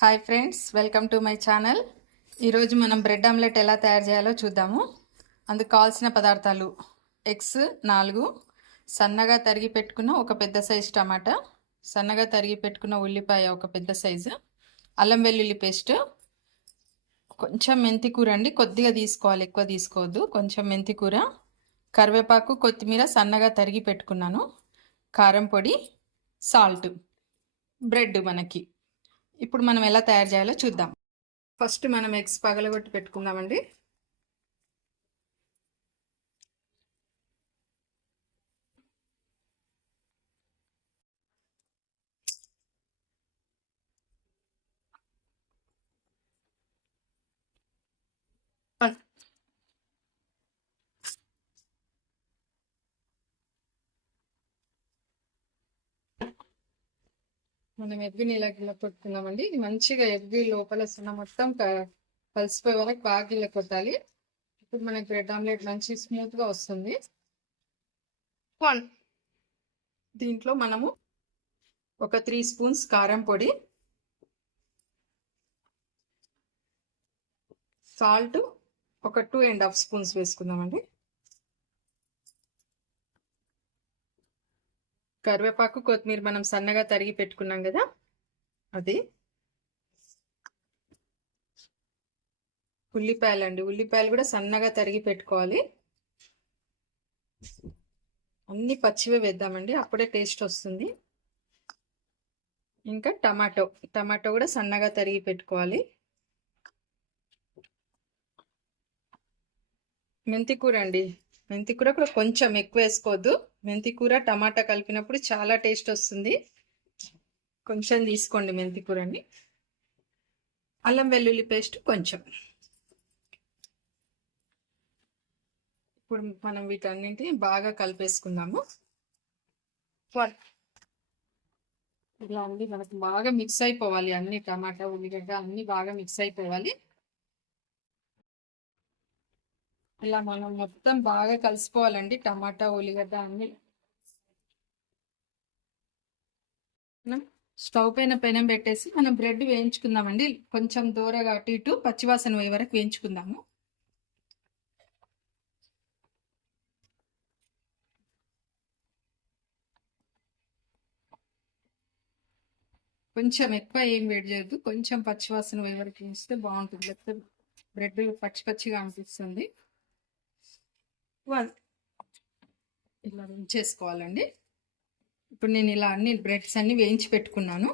Hi friends, welcome to my channel. ఈరోజు మనం bread omelette ఎలా తయారు చేయాలో చూద్దాము. అందుకు కావాల్సిన పదార్థాలు: ఎగ్స్ 4, సన్నగా తరిగి పెట్టుకున్న ఒక పెద్ద సైజు టమాటా, సన్నగా తరిగి పెట్టుకున్న ఉల్లిపాయ ఒక పెద్ద సైజు, అల్లం వెల్లుల్లి పేస్ట్, కొంచెం మెంతి కూర అండి, కొద్దిగా తీసుకోవాలి, ఎక్కువ తీసుకోవద్దు, కొంచెం మెంతి కూర, కరివేపాకు, కొత్తిమీర సన్నగా తరిగి పెట్టుకున్నాను, కారం పొడి, సాల్ట్, బ్రెడ్ మనకి. ఇప్పుడు మనం ఎలా తయారు చేయాలో చూద్దాం. ఫస్ట్ మనం ఎగ్స్ పగలగొట్టి పెట్టుకుందామండి. మనం ఎగ్ని ఇలా గిల్ల కొట్టుకుందామండి. ఇది మంచిగా ఎగ్ లోపల సున్న మొత్తం కలిసిపోయే వరకు బాగా గిల్ల కొట్టాలి. ఇప్పుడు మనకి బ్రెడ్ ఆమ్లెట్ మంచి స్మూత్గా వస్తుంది. దీంట్లో మనము ఒక 3 స్పూన్స్ కారం పొడి, సాల్ట్ ఒక 2.5 స్పూన్స్ వేసుకుందామండి. కరివేపాకు, కొత్తిమీర మనం సన్నగా తరిగి పెట్టుకున్నాం కదా, అది. ఉల్లిపాయలండి, ఉల్లిపాయలు కూడా సన్నగా తరిగి పెట్టుకోవాలి. అన్ని పచ్చివే వేద్దామండి, అప్పుడే టేస్ట్ వస్తుంది. ఇంకా టమాటో కూడా సన్నగా తరిగి పెట్టుకోవాలి. మెంతి కూర అండి, మెంతి కూర కూడా కొంచెం ఎక్కువ వేసుకోవద్దు. మెంతి కూర టమాటా కలిపినప్పుడు చాలా టేస్ట్ వస్తుంది, కొంచెం తీసుకోండి మెంతి కూరని. అల్లం వెల్లుల్లి పేస్ట్ కొంచెం. ఇప్పుడు మనం వీటన్నింటిని బాగా కలిపేసుకుందాము. ఇలా అండి, మనకు బాగా మిక్స్ అయిపోవాలి, అన్ని టమాటా ఉల్లిగడ్డ అన్ని బాగా మిక్స్ అయిపోవాలి. ఇలా మనం మొత్తం బాగా కలిసిపోవాలండి, టమాటా ఉల్లిగడ్డ అన్ని. స్టవ్ పైన పెనం పెట్టేసి మనం బ్రెడ్ వేయించుకుందామండి. కొంచెం దూరగా అటు ఇటు పచ్చివాసన పోయే వరకు వేయించుకుందాము. కొంచెం ఎక్కువ ఏం వేడి చేయొద్దు, కొంచెం పచ్చివాసన పోయే వరకు వేస్తే బాగుంటుంది, లేకపోతే బ్రెడ్ పచ్చి పచ్చిగా అనిపిస్తుంది. ఇలా వేయించేసుకోవాలండి. ఇప్పుడు నేను ఇలా అన్ని బ్రెడ్స్ అన్ని వేయించి పెట్టుకున్నాను.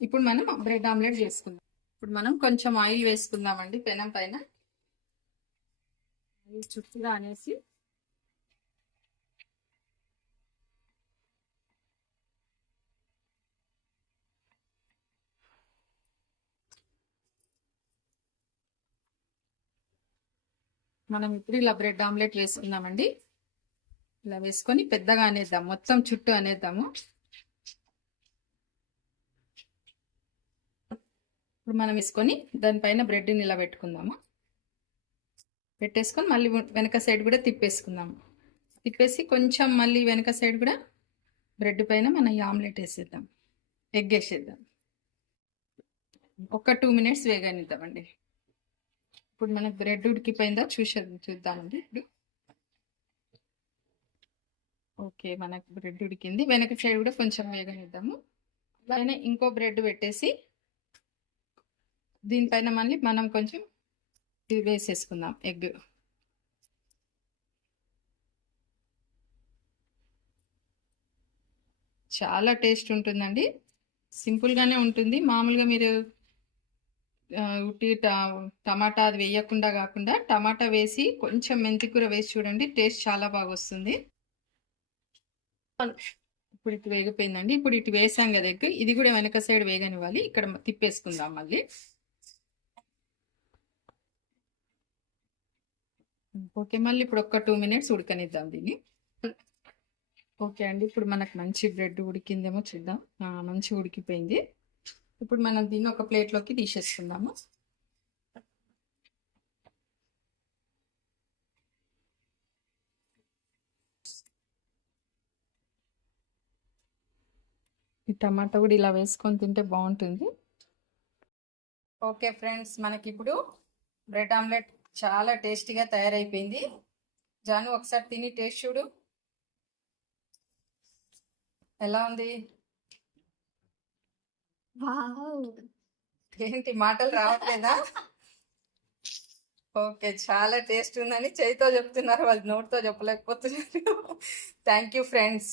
ఇప్పుడు మనం బ్రెడ్ ఆమ్లెట్ చేసుకుందాం. ఇప్పుడు మనం కొంచెం ఆయిల్ వేసుకుందామండి పెనం పైన. చుట్టూగా అనేసి మనం ఇప్పుడు ఇలా బ్రెడ్ ఆమ్లెట్ వేసుకుందామండి. ఇలా వేసుకొని పెద్దగా అనేద్దాం, మొత్తం చుట్టూ అనేద్దాము. ఇప్పుడు మనం వేసుకొని దానిపైన బ్రెడ్ని ఇలా పెట్టుకుందాము. పెట్టేసుకొని మళ్ళీ వెనక సైడ్ కూడా తిప్పేసుకుందాము. తిప్పేసి కొంచెం మళ్ళీ వెనక సైడ్ కూడా బ్రెడ్ పైన మనం ఈ ఆమ్లెట్ వేసేద్దాం, ఎగ్ వేసేద్దాం. ఒక 2 మినిట్స్ వేగనిద్దామండి. ఇప్పుడు మనకు బ్రెడ్ ఉడికిపోయిందా చూద్దామండి. ఇప్పుడు ఓకే, మనకు బ్రెడ్ ఉడికింది. వెనక సైడ్ కూడా కొంచెం వేగనిద్దాము. అలానే ఇంకో బ్రెడ్ పెట్టేసి దీనిపైన మళ్ళీ మనం కొంచెం ఇది వేసేసుకుందాం, ఎగ్. చాలా టేస్ట్ ఉంటుందండి, సింపుల్గానే ఉంటుంది. మామూలుగా మీరు ఉట్టి టమాటా అది వేయకుండా కాకుండా టమాటా వేసి కొంచెం మెంతి కూర వేసి చూడండి, టేస్ట్ చాలా బాగా వస్తుంది. ఇప్పుడు ఇటు వేగిపోయిందండి. ఇప్పుడు ఇటు వేసాం కదా ఎగ్, ఇది కూడా వెనక సైడ్ వేగనివ్వాలి. ఇక్కడ తిప్పేసుకుందాం మళ్ళీ. ఓకే, మళ్ళీ ఇప్పుడు ఒక 2 మినిట్స్ ఉడకనిద్దాం దీన్ని. ఓకే అండి, ఇప్పుడు మనకు మంచి బ్రెడ్ ఉడికిందేమో చూద్దాం. మంచి ఉడికిపోయింది. ఇప్పుడు మనం దీన్ని ఒక ప్లేట్లోకి తీసేసుకుందాము. ఈ టమాటా కూడా ఇలా వేసుకొని తింటే బాగుంటుంది. ఓకే ఫ్రెండ్స్, మనకి ఇప్పుడు బ్రెడ్ ఆమ్లెట్ చాలా టేస్టీగా తయారైపోయింది. జాను ఒకసారి తిని టేస్ట్ చూడు, ఎలా ఉంది? వావ్! ఏంటి మాటలు రావట్లేదా? ఓకే, చాలా టేస్ట్ ఉందని చేయితో చెప్తున్నారు, వాళ్ళు నోటితో చెప్పలేకపోతున్నారు. Thank you friends.